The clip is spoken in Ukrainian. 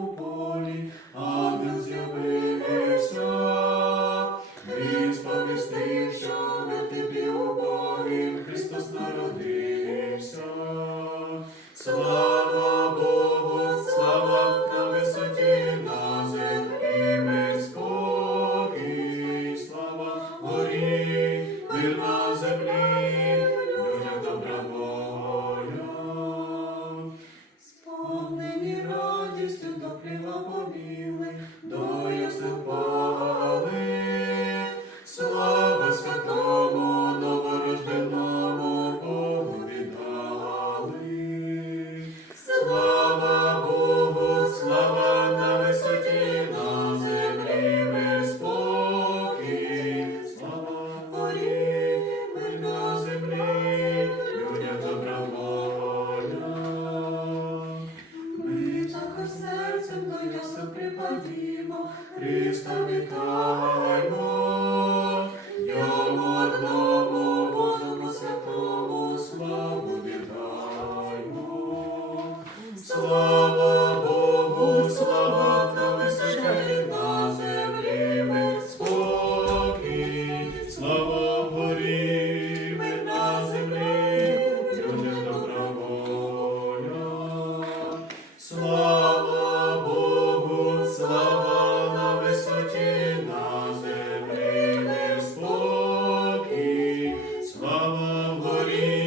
у полі, ангел з'явився, він сповістив, що в тебе убогим Христос народився. Слава Богу, слава на висоті, на землі мир спокій, слава горі, мир до припадімо, Христа вітаємо, Йому славу віддаймо. Слава Богу, слава на височині на землі ми на землі, людям добра Glory.